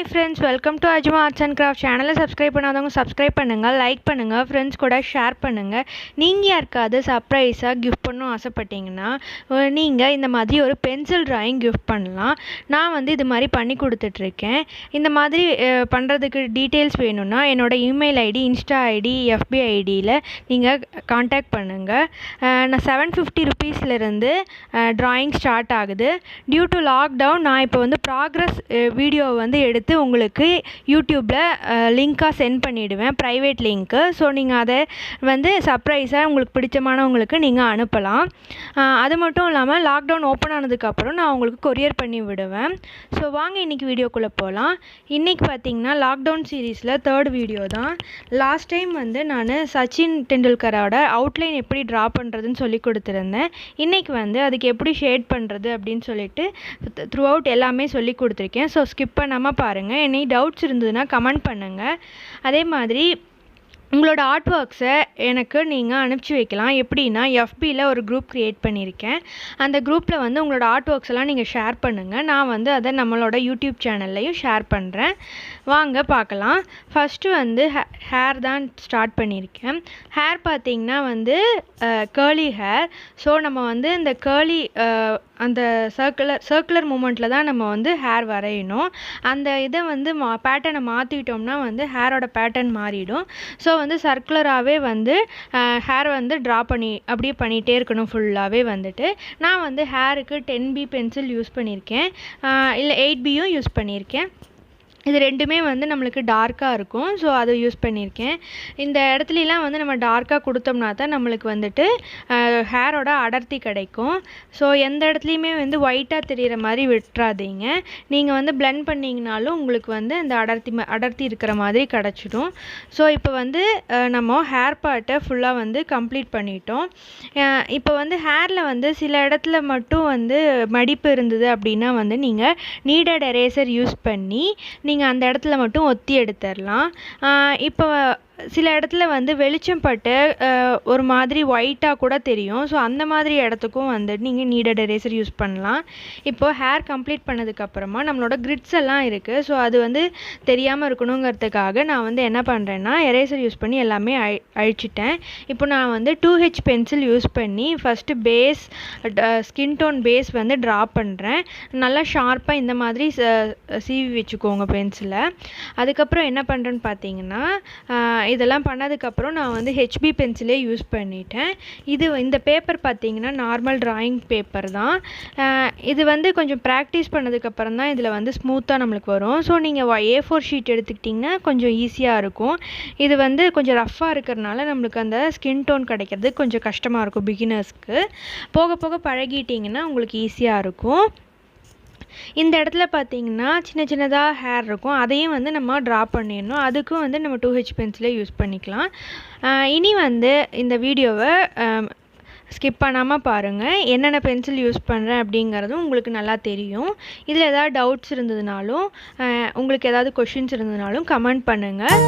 Hi friends, welcome to arjamaartsandcrafts channel. Subscribe பண்ணாதவங்க subscribe பண்ணுங்க, like பண்ணுங்க, friends கூட ஷேர் பண்ணுங்க. நீங்க யாருக்காவது சர்ப்ரைஸா gift பண்ணனும் ஆசைப்பட்டீங்கன்னா நீங்க இந்த மாதிரி ஒரு பென்சில் டிராயிங் gift பண்ணலாம். நான் வந்து இது மாதிரி பண்ணி கொடுத்துட்டு இருக்கேன். இந்த மாதிரி பண்றதுக்கு டீடைல்ஸ் வேணும்னா என்னோட email ID, Insta ID, FB ஐடியில் நீங்கள் காண்டாக்ட் பண்ணுங்க. நான் 750 rupeesல இருந்து டிராயிங் ஸ்டார்ட் ஆகுது. டியூ டு லாக்டவுன் நான் இப்போ வந்து ப்ராக்ரஸ் வீடியோ வந்து எடுத்து உங்களுக்கு யூடியூப்பில் லிங்காக சென்ட் பண்ணிவிடுவேன், ப்ரைவேட் லிங்க்கு. ஸோ நீங்கள் அதை வந்து சர்ப்ரைஸாக உங்களுக்கு பிடிச்சமானவங்களுக்கு நீங்கள் அனுப்பலாம். அது மட்டும் இல்லாமல் லாக்டவுன் ஓப்பன் ஆனதுக்கப்புறம் நான் உங்களுக்கு கொரியர் பண்ணி விடுவேன். ஸோ வாங்க இன்றைக்கி வீடியோக்குள்ளே போகலாம். இன்றைக்கி பார்த்திங்கன்னா லாக்டவுன் சீரீஸில் 3rd வீடியோ தான். லாஸ்ட் டைம் வந்து நான் சச்சின் டெண்டுல்கரோட அவுட்லைன் எப்படி ட்ரா பண்ணுறதுன்னு சொல்லி கொடுத்துருந்தேன். இன்றைக்கி வந்து அதுக்கு எப்படி ஷேட் பண்ணுறது அப்படின்னு சொல்லிட்டு த்ரூ அவுட் எல்லாமே சொல்லி கொடுத்துருக்கேன். ஸோ ஸ்கிப் பண்ணாமல் பாருங்கள். எனி டவுட்ஸ் இருந்ததுன்னா கமெண்ட் பண்ணுங்கள். அதே மாதிரி உங்களோட ஆர்ட் ஒர்க்ஸை எனக்கு நீங்கள் அனுப்பிச்சி வைக்கலாம். எப்படின்னா FBயில் ஒரு குரூப் க்ரியேட் பண்ணியிருக்கேன். அந்த குரூப்பில் வந்து உங்களோட ஆர்ட் ஒர்க்ஸ் எல்லாம் நீங்கள் ஷேர் பண்ணுங்கள். நான் வந்து அதை நம்மளோட யூடியூப் சேனல்லையும் ஷேர் பண்ணுறேன். வாங்க பார்க்கலாம். ஃபஸ்ட்டு வந்து ஹேர் தான் ஸ்டார்ட் பண்ணியிருக்கேன். ஹேர் பார்த்திங்கன்னா வந்து கேர்லி ஹேர். ஸோ நம்ம வந்து இந்த கேர்லி அந்த சர்க்குலர் மூமெண்ட்டில் தான் நம்ம வந்து ஹேர் வரையணும். அந்த இதை வந்து பேட்டர்னை மாற்றிட்டோம்னா வந்து ஹேரோட பேட்டர்ன் மாறிடும். ஸோ வந்து சர்க்குலராகவே வந்து ஹேர் வந்து ட்ரா பண்ணி அப்படியே பண்ணிகிட்டே இருக்கணும் ஃபுல்லாகவே வந்துட்டு. நான் வந்து ஹேருக்கு 10B பென்சில் யூஸ் பண்ணியிருக்கேன், இல்லை 8Bயும் யூஸ் பண்ணியிருக்கேன். இது ரெண்டுமே வந்து நம்மளுக்கு டார்க்காக இருக்கும். ஸோ அதை யூஸ் பண்ணியிருக்கேன். இந்த இடத்துலலாம் வந்து நம்ம டார்க்காக கொடுத்தோம்னா தான் நம்மளுக்கு வந்துட்டு ஹேரோட அடர்த்தி கிடைக்கும். ஸோ எந்த இடத்துலையுமே வந்து ஒயிட்டாக தெரிகிற மாதிரி விட்டுறாதீங்க. நீங்கள் வந்து பிளெண்ட் பண்ணிங்கனாலும் உங்களுக்கு வந்து அந்த அடர்த்தி இருக்கிற மாதிரி கிடச்சிடும். ஸோ இப்போ வந்து நம்ம ஹேர் பார்ட்டை ஃபுல்லாக வந்து கம்ப்ளீட் பண்ணிட்டோம். இப்போ வந்து ஹேரில் வந்து சில இடத்துல மட்டும் வந்து மடிப்பு இருந்தது அப்படின்னா வந்து நீங்கள் நீடட் எரேசர் யூஸ் பண்ணி நீங்கள் அந்த இடத்துல மட்டும் ஒத்தி எடுத்துடலாம். இப்போ சில இடத்துல வந்து வெளிச்சம் பட்டு ஒரு மாதிரி ஒயிட்டாக கூட தெரியும். ஸோ அந்த மாதிரி இடத்துக்கும் வந்துட்டு நீங்கள் நீடட் எரேசர் யூஸ் பண்ணலாம். இப்போது ஹேர் கம்ப்ளீட் பண்ணதுக்கப்புறமா நம்மளோட கிரிட்ஸ் எல்லாம் இருக்குது. ஸோ அது வந்து தெரியாமல் இருக்கணுங்கிறதுக்காக நான் வந்து என்ன பண்ணுறேன்னா எரேசர் யூஸ் பண்ணி எல்லாமே அழிச்சிட்டேன். இப்போ நான் வந்து 2H பென்சில் யூஸ் பண்ணி first base skin tone base வந்து ட்ரா பண்ணுறேன். நல்லா ஷார்ப்பாக இந்த மாதிரி சீவி வச்சுக்கோங்க பென்சிலை. அதுக்கப்புறம் என்ன பண்ணுறேன்னு பார்த்தீங்கன்னா இதெல்லாம் பண்ணதுக்கப்புறம் நான் வந்து HB பென்சிலே யூஸ் பண்ணிட்டேன். இந்த பேப்பர் பார்த்திங்கன்னா நார்மல் ட்ராயிங் பேப்பர் தான். இது வந்து கொஞ்சம் ப்ராக்டிஸ் பண்ணதுக்கப்புறம் தான் இதில் வந்து ஸ்மூத்தாக நம்மளுக்கு வரும். ஸோ நீங்கள் A4 ஷீட் எடுத்துக்கிட்டிங்கன்னா கொஞ்சம் ஈஸியாக இருக்கும். இது வந்து கொஞ்சம் ரஃப்பாக இருக்கிறனால நம்மளுக்கு அந்த ஸ்கின் டோன் கிடைக்கிறது கொஞ்சம் கஷ்டமாக இருக்கும் பிகினர்ஸ்க்கு. போக போக பழகிட்டிங்கன்னா உங்களுக்கு ஈஸியாக இருக்கும். இந்த இடத்துல பார்த்திங்கன்னா சின்ன சின்னதாக ஹேர் இருக்கும், அதையும் வந்து நம்ம ட்ரா பண்ணிடணும். அதுக்கும் வந்து நம்ம 2H பென்சிலே யூஸ் பண்ணிக்கலாம். இனி வந்து இந்த வீடியோவை ஸ்கிப் பண்ணாமல் பாருங்கள். என்னென்ன பென்சில் யூஸ் பண்ணுறேன் அப்படிங்கிறதும் உங்களுக்கு நல்லா தெரியும். இதில் ஏதாவது டவுட்ஸ் இருந்ததுனாலும் உங்களுக்கு ஏதாவது கொஷின்ஸ் இருந்ததுனாலும் கமெண்ட் பண்ணுங்கள்.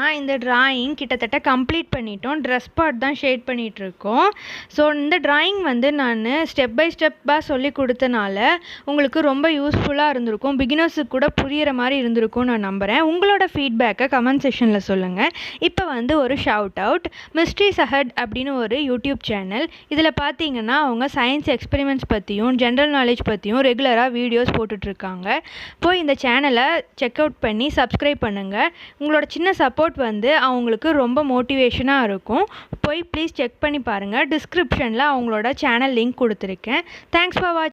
பார்த்தீங்கன்னா இந்த டிராயிங் கிட்டத்தட்ட கம்ப்ளீட் பண்ணிட்டோம். ட்ரெஸ் பார்ட் தான் ஷேட் பண்ணிகிட்ருக்கோம். ஸோ இந்த டிராயிங் வந்து நான் ஸ்டெப் பை ஸ்டெப்பாக சொல்லி கொடுத்தனால உங்களுக்கு ரொம்ப யூஸ்ஃபுல்லாக இருந்திருக்கும். பிகினர்ஸுக்கு கூட புரிகிற மாதிரி இருந்திருக்கும் நான் நம்புகிறேன். உங்களோட ஃபீட்பேக்கை கமெண்ட் செக்ஷனில் சொல்லுங்கள். இப்போ வந்து ஒரு ஷவுட் அவுட், மிஸ்ட்ரீஸ் அஹெட் அப்படின்னு ஒரு யூடியூப் சேனல். இதில் பார்த்தீங்கன்னா அவங்க சயின்ஸ் எக்ஸ்பெரிமெண்ட்ஸ் பற்றியும் ஜென்ரல் நாலேஜ் பற்றியும் ரெகுலராக வீடியோஸ் போட்டுட்ருக்காங்க. போய் இந்த சேனலை செக் அவுட் பண்ணி சப்ஸ்கிரைப் பண்ணுங்கள். உங்களோட சின்ன சப்போர்ட் வந்து அவங்களுக்கு ரொம்ப மோட்டிவேஷனாக இருக்கும். போய் ப்ளீஸ் செக் பண்ணி பாருங்கள். டிஸ்கிரிப்ஷனில் அவங்களோட சேனல் லிங்க் கொடுத்துருக்கேன். தேங்க்ஸ் ஃபார் வாட்சிங்.